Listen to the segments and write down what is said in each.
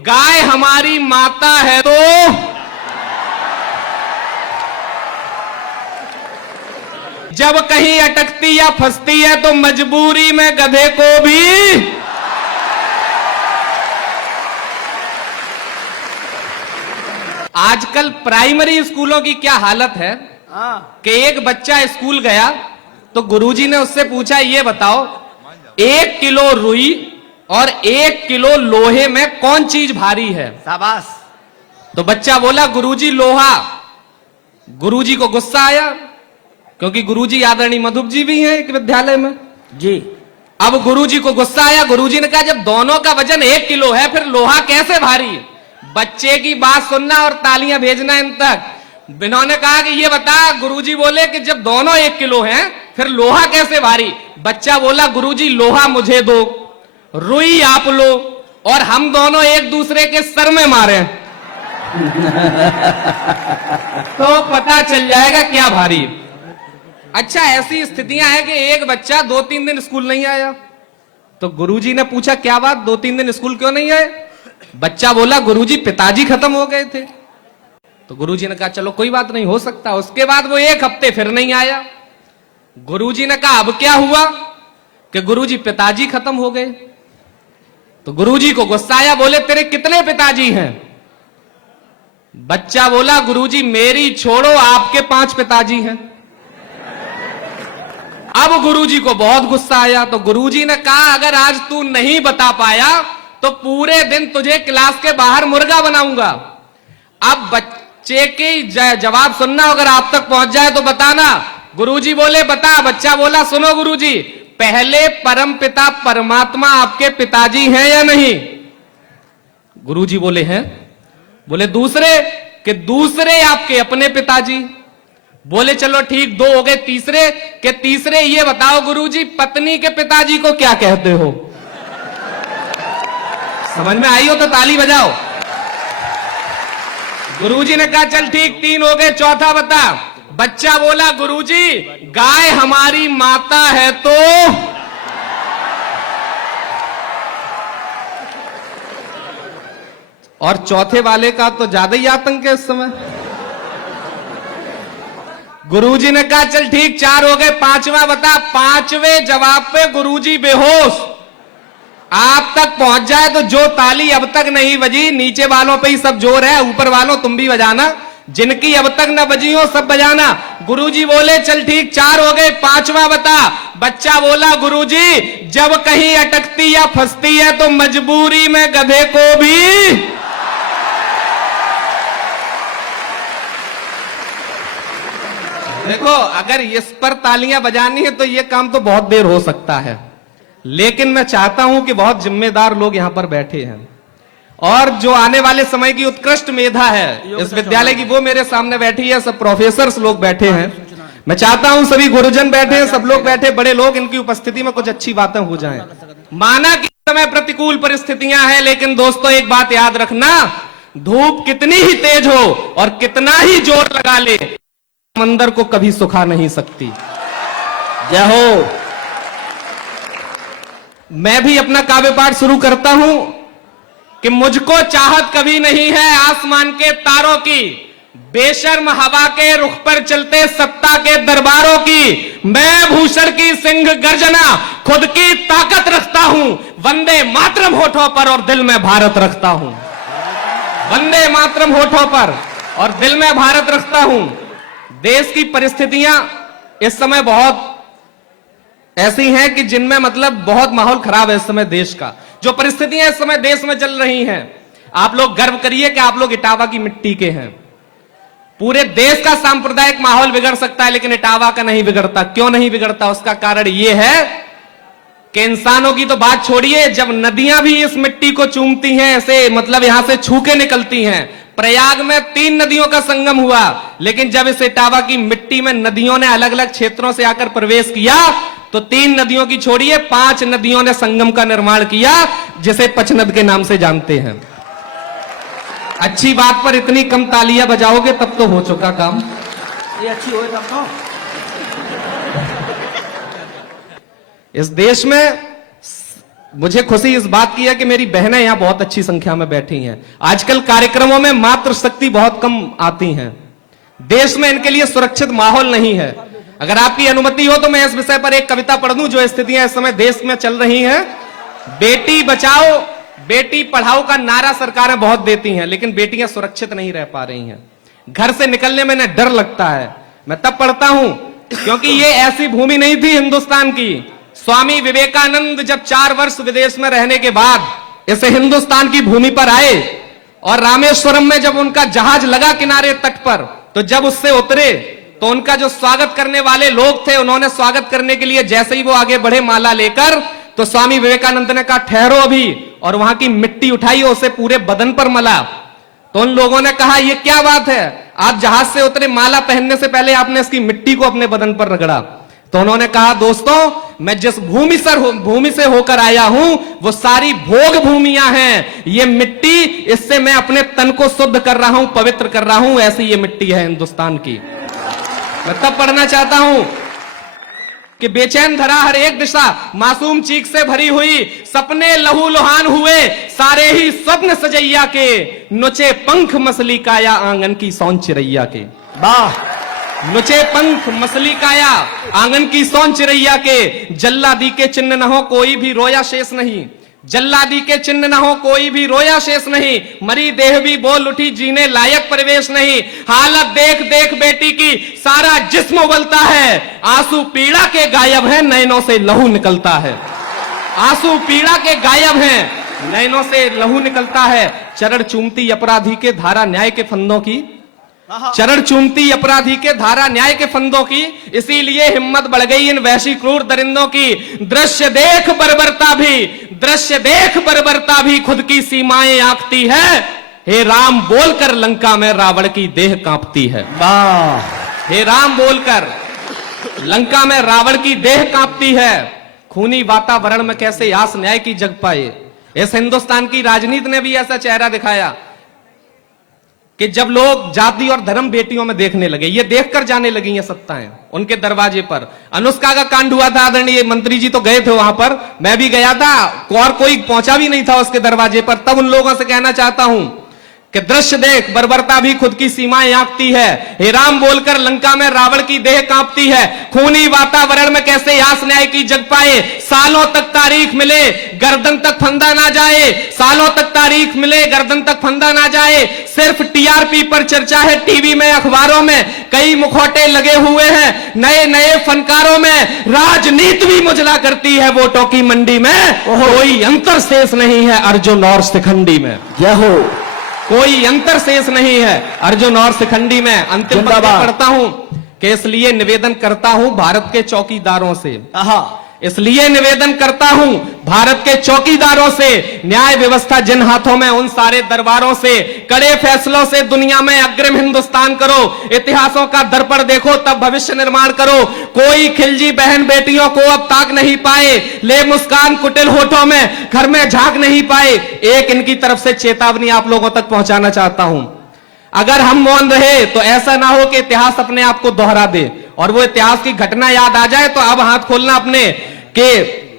गाय हमारी माता है तो जब कहीं अटकती या फंसती है तो मजबूरी में गधे को भी आजकल प्राइमरी स्कूलों की क्या हालत है कि एक बच्चा स्कूल गया तो गुरुजी ने उससे पूछा, ये बताओ 1 किलो रुई और 1 किलो लोहे में कौन चीज भारी है? शाबाश। तो बच्चा बोला, गुरुजी लोहा। गुरुजी को गुस्सा आया क्योंकि गुरुजी आदरणीय मधुप जी भी हैं एक विद्यालय में जी। अब गुरुजी को गुस्सा आया। गुरुजी ने कहा, जब दोनों का वजन 1 किलो है फिर लोहा कैसे भारी? बच्चे की बात सुनना और तालियां भेजना इन तक। इन्होंने कहा कि ये बता। गुरुजी बोले कि जब दोनों 1 किलो हैं फिर लोहा कैसे भारी? बच्चा बोला, गुरुजी लोहा मुझे दो, रुई आप लो और हम दोनों एक दूसरे के सर में मारे तो पता चल जाएगा क्या भारी। अच्छा, ऐसी स्थितियां हैं कि एक बच्चा 2-3 दिन स्कूल नहीं आया तो गुरुजी ने पूछा, क्या बात 2-3 दिन स्कूल क्यों नहीं आए? बच्चा बोला, गुरुजी पिताजी खत्म हो गए थे। तो गुरुजी ने कहा, चलो कोई बात नहीं, हो सकता। उसके बाद वो 1 हफ्ते फिर नहीं आया। गुरुजी ने कहा, अब क्या हुआ? कि गुरुजी पिताजी खत्म हो गए। तो गुरुजी को गुस्सा आया, बोले, तेरे कितने पिताजी हैं? बच्चा बोला, गुरुजी मेरी छोड़ो आपके 5 पिताजी हैं। अब गुरुजी को बहुत गुस्सा आया तो गुरुजी ने कहा, अगर आज तू नहीं बता पाया तो पूरे दिन तुझे क्लास के बाहर मुर्गा बनाऊंगा। अब बच्चे की जवाब सुनना, अगर आप तक पहुंच जाए तो बताना। गुरुजी बोले, बता। बच्चा बोला, सुनो गुरुजी, पहले परम पिता परमात्मा आपके पिताजी हैं या नहीं? गुरुजी बोले, हैं। बोले, दूसरे? कि दूसरे आपके अपने पिताजी। बोले, चलो ठीक, 2 हो गए। तीसरे? कि तीसरे ये बताओ गुरुजी, पत्नी के पिताजी को क्या कहते हो? समझ में आई हो तो ताली बजाओ। गुरुजी ने कहा, चल ठीक, 3 हो गए, चौथा बता। बच्चा बोला, गुरुजी गाय हमारी माता है तो और चौथे वाले का तो ज्यादा ही आतंक है इस समय। गुरुजी ने कहा, चल ठीक, 4 हो गए, 5वां बता। 5वें जवाब पे गुरुजी बेहोश। आप तक पहुंच जाए तो जो ताली अब तक नहीं बजी, नीचे वालों पे ही सब जोर है, ऊपर वालों तुम भी बजाना। जिनकी अब तक न बजी हो सब बजाना। गुरुजी बोले, चल ठीक, 4 हो गए, 5वां बता। बच्चा बोला, गुरुजी जब कहीं अटकती या फंसती है तो मजबूरी में गधे को भी देखो, अगर इस पर तालियां बजानी है तो यह काम तो बहुत देर हो सकता है, लेकिन मैं चाहता हूं कि बहुत जिम्मेदार लोग यहां पर बैठे हैं और जो आने वाले समय की उत्कृष्ट मेधा है इस विद्यालय की, वो मेरे सामने बैठी है। सब प्रोफेसर्स लोग बैठे हैं। मैं चाहता हूं सभी गुरुजन बैठे हैं, सब लोग बैठे, बड़े लोग, इनकी उपस्थिति में कुछ अच्छी बातें हो जाएं। माना कि समय प्रतिकूल परिस्थितियां हैं, लेकिन दोस्तों एक बात याद रखना, धूप कितनी ही तेज हो और कितना ही जोर लगा ले, समंदर को कभी सुखा नहीं सकती। जय हो। मैं भी अपना काव्य पाठ शुरू करता हूं कि मुझको चाहत कभी नहीं है आसमान के तारों की, बेशर्म हवा के रुख पर चलते सत्ता के दरबारों की। मैं भूषण की सिंह गर्जना खुद की ताकत रखता हूं, वंदे मातरम होठों पर और दिल में भारत रखता हूं। वंदे मातरम होठों पर और दिल में भारत रखता हूं। देश की परिस्थितियां इस समय बहुत ऐसी हैं कि जिनमें मतलब बहुत माहौल खराब है इस समय देश का। जो परिस्थितियां इस समय देश में चल रही हैं, आप लोग गर्व करिए कि आप लोग इटावा की मिट्टी के हैं। पूरे देश का सांप्रदायिक माहौल बिगड़ सकता है लेकिन इटावा का नहीं बिगड़ता। क्यों नहीं बिगड़ता? उसका कारण यह है कि इंसानों की तो बात छोड़िए, जब नदियां भी इस मिट्टी को चूमती हैं, ऐसे मतलब यहां से छू के निकलती हैं। प्रयाग में 3 नदियों का संगम हुआ, लेकिन जब इस इटावा की मिट्टी में नदियों ने अलग अलग क्षेत्रों से आकर प्रवेश किया तो 3 नदियों की छोड़िए 5 नदियों ने संगम का निर्माण किया, जिसे पचनद के नाम से जानते हैं। अच्छी बात पर इतनी कम तालियां बजाओगे तब तो हो चुका काम। ये अच्छी हो तब तो। इस देश में मुझे खुशी इस बात की है कि मेरी बहनें यहां बहुत अच्छी संख्या में बैठी हैं। आजकल कार्यक्रमों में मातृशक्ति बहुत कम आती हैं। देश में इनके लिए सुरक्षित माहौल नहीं है। अगर आपकी अनुमति हो तो मैं इस विषय पर एक कविता पढ़ दूं जो स्थितियां इस समय देश में चल रही हैं। बेटी बचाओ बेटी पढ़ाओ का नारा सरकारें बहुत देती हैं, लेकिन बेटियां सुरक्षित नहीं रह पा रही हैं। घर से निकलने में डर लगता है। मैं तब पढ़ता हूं क्योंकि ये ऐसी भूमि नहीं थी हिंदुस्तान की। स्वामी विवेकानंद जब 4 वर्ष विदेश में रहने के बाद इस हिंदुस्तान की भूमि पर आए और रामेश्वरम में जब उनका जहाज लगा किनारे तट पर, तो जब उससे उतरे तो उनका जो स्वागत करने वाले लोग थे, उन्होंने स्वागत करने के लिए जैसे ही वो आगे बढ़े माला लेकर, तो स्वामी विवेकानंद ने कहा ठहरो अभी, और वहां की मिट्टी उठाई और उसे पूरे बदन पर मला। तो उन लोगों ने कहा ये क्या बात है, आप जहाज से उतरे, माला पहनने से पहले आपने इसकी मिट्टी को अपने बदन पर रगड़ा। तो उन्होंने कहा दोस्तों, मैं जिस भूमि से होकर आया हूं वो सारी भोग भूमियां हैं। ये मिट्टी, इससे मैं अपने तन को शुद्ध कर रहा हूं, पवित्र कर रहा हूं। ऐसी ये मिट्टी है हिंदुस्तान की। मैं तब पढ़ना चाहता हूं कि बेचैन धरा हर एक दिशा, मासूम चीख से भरी हुई, सपने लहू लुहान हुए, सारे ही स्वप्न सजैया के, नुचे पंख मसली काया आंगन की सौन चिरैया के। वाह, नुचे पंख मसली काया आंगन की सौन चिरैया के, जल्लादी के चिन्ह न हो कोई भी रोया शेष नहीं, जल्लादी के चिन्ह न हो कोई भी रोया शेष नहीं, मरी देह भी बोल उठी जीने लायक परिवेश नहीं, हालत देख देख बेटी की सारा जिस्म उबलता है, आंसू पीड़ा के गायब हैं नैनों से लहू निकलता है, आंसू पीड़ा के गायब हैं नैनों से लहू निकलता है। चरण चूमती अपराधी के धारा न्याय के फंदों की, चरण चूमती अपराधी के धारा न्याय के फंदों की, इसीलिए हिम्मत बढ़ गई इन वैसी क्रूर दरिंदों की। दृश्य देख बर्बरता भी खुद की सीमाएं आंकती है, हे राम बोलकर लंका में रावण की देह कांपती है। वाह, हे राम बोलकर लंका में रावण की देह कांपती है। खूनी वातावरण में कैसे आस न्याय की जग पाए। इस हिंदुस्तान की राजनीति ने भी ऐसा चेहरा दिखाया कि जब लोग जाति और धर्म बेटियों में देखने लगे, ये देखकर जाने लगी हैं सत्ताएं उनके दरवाजे पर। अनुष्का का कांड हुआ था, आदरणीय मंत्री जी तो गए थे वहां पर, मैं भी गया था, और कोई पहुंचा भी नहीं था उसके दरवाजे पर। तब उन लोगों से कहना चाहता हूं कि दृश्य देख बर्बरता भी खुद की सीमाएं आंकती है, हे राम बोलकर लंका में रावण की देह कांपती है। खूनी वातावरण में कैसे आस न्याय की जग पाए, सालों तक तारीख मिले गर्दन तक फंदा ना जाए, सालों तक तारीख मिले गर्दन तक फंदा ना जाए। सिर्फ टीआरपी पर चर्चा है टीवी में अखबारों में, कई मुखौटे लगे हुए हैं नए नए फनकारों में, राजनीति भी मुजला करती है वोटों की मंडी में, कोई अंतर शेष नहीं है अर्जुन और शिखंडी में। जय हो, कोई अंतर शेष नहीं है अर्जुन और शिखंडी में। अंतिम पंक्ति पढ़ता हूं कि इसलिए निवेदन करता हूं भारत के चौकीदारों से, इसलिए निवेदन करता हूं भारत के चौकीदारों से, न्याय व्यवस्था जिन हाथों में उन सारे दरबारों से, कड़े फैसलों से दुनिया में अग्रिम हिंदुस्तान करो, इतिहासों का दर्पण देखो तब भविष्य निर्माण करो। कोई खिलजी बहन बेटियों को अब ताक नहीं पाए, ले मुस्कान कुटिल होठों में घर में झांक नहीं पाए। एक इनकी तरफ से चेतावनी आप लोगों तक पहुंचाना चाहता हूं, अगर हम मौन रहे तो ऐसा ना हो कि इतिहास अपने आप को दोहरा दे और वो इतिहास की घटना याद आ जाए तो अब हाथ खोलना अपने के।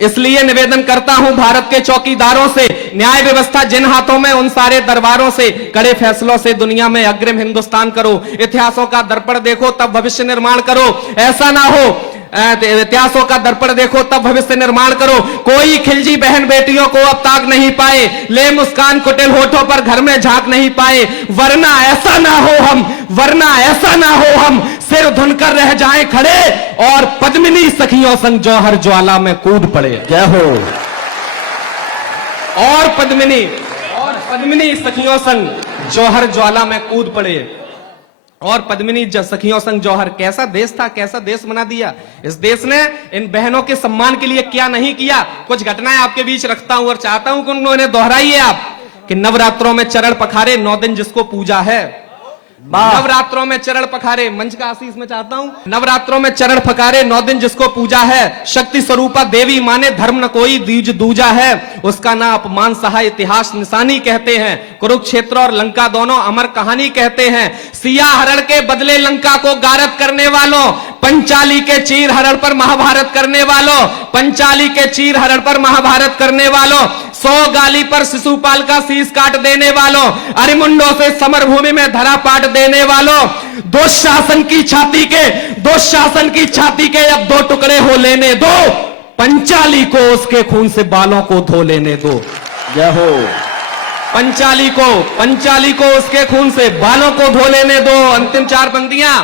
इसलिए निवेदन करता हूं भारत के चौकीदारों से, न्याय व्यवस्था जिन हाथों में उन सारे दरबारों से, कड़े फैसलों से दुनिया में अग्रिम हिंदुस्तान करो, इतिहासों का दर्पण देखो तब भविष्य निर्माण करो। ऐसा ना हो, इतिहासों का दर्पण देखो तब भविष्य निर्माण करो। कोई खिलजी बहन बेटियों को अब ताक नहीं पाए, ले मुस्कान कुटिल होठों पर घर में झांक नहीं पाए, वरना ऐसा ना हो हम सिर धुनकर रह जाएं खड़े और पद्मिनी सखियों संग जौहर ज्वाला में कूद पड़े। जय हो, और पद्मिनी सखियों संग जौहर ज्वाला में कूद पड़े। और पद्मिनी सखियों संग जौहर, कैसा देश था, कैसा देश बना दिया इस देश ने। इन बहनों के सम्मान के लिए क्या नहीं किया। कुछ घटनाएं आपके बीच रखता हूं और चाहता हूं कि उन्होंने दोहराइए आप कि नवरात्रों में चरण पखारे 9 दिन जिसको पूजा है, वाह। नवरात्रों में चरण पखारे, मंच का आशीष में चाहता हूं, नवरात्रों में चरण पखारे 9 दिन जिसको पूजा है, शक्ति स्वरूपा देवी माने धर्म न कोई दीज दूजा है, उसका ना अपमान सहा इतिहास निशानी कहते हैं, कुरुक्षेत्र और लंका दोनों अमर कहानी कहते हैं, सिया हरण के बदले लंका को गारत करने वालों, पंचाली के चीर हरण पर महाभारत करने वालों, पंचाली के चीर हरण पर महाभारत करने वालों, 100 गाली पर शिशुपाल का शीश काट देने वालों, अरिमुंडों से समर भूमि में धरा पाट देने वालों, दुशासन की छाती के अब 2 टुकड़े हो लेने दो, पंचाली को उसके खून से बालों को धो लेने दो। जय हो। पंचाली को उसके खून से बालों को धो लेने दो। अंतिम 4 पंक्तियां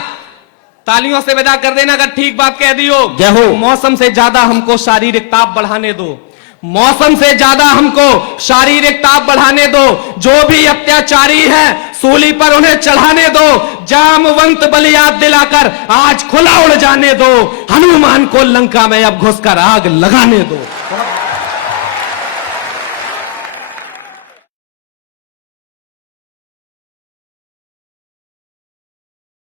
तालियों से विदा कर देना अगर ठीक बात कह दी हो। जय हो। मौसम से ज्यादा हमको शारीरिक ताप बढ़ाने दो, मौसम से ज्यादा हमको शारीरिक ताप बढ़ाने दो, जो भी अत्याचारी है सूली पर उन्हें चढ़ाने दो, जामवंत बलि याद दिलाकर आज खुला उड़ जाने दो, हनुमान को लंका में अब घुसकर आग लगाने दो।